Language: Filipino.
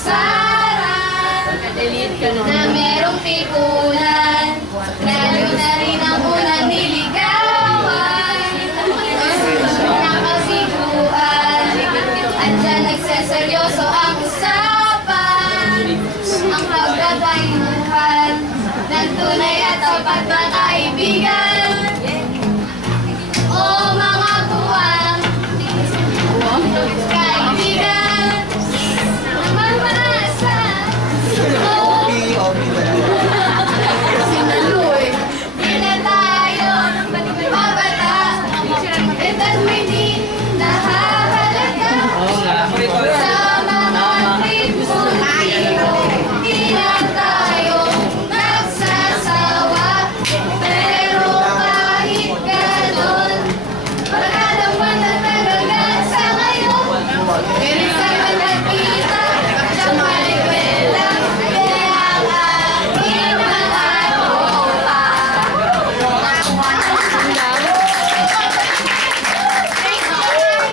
kasaran na merong pikulan, lalo na rin ang unang niligawan. Nakasiguan, at dyan nagseseryoso ang usapan. Ang pagkakainuhan ng tunay at tapat na kaibigan.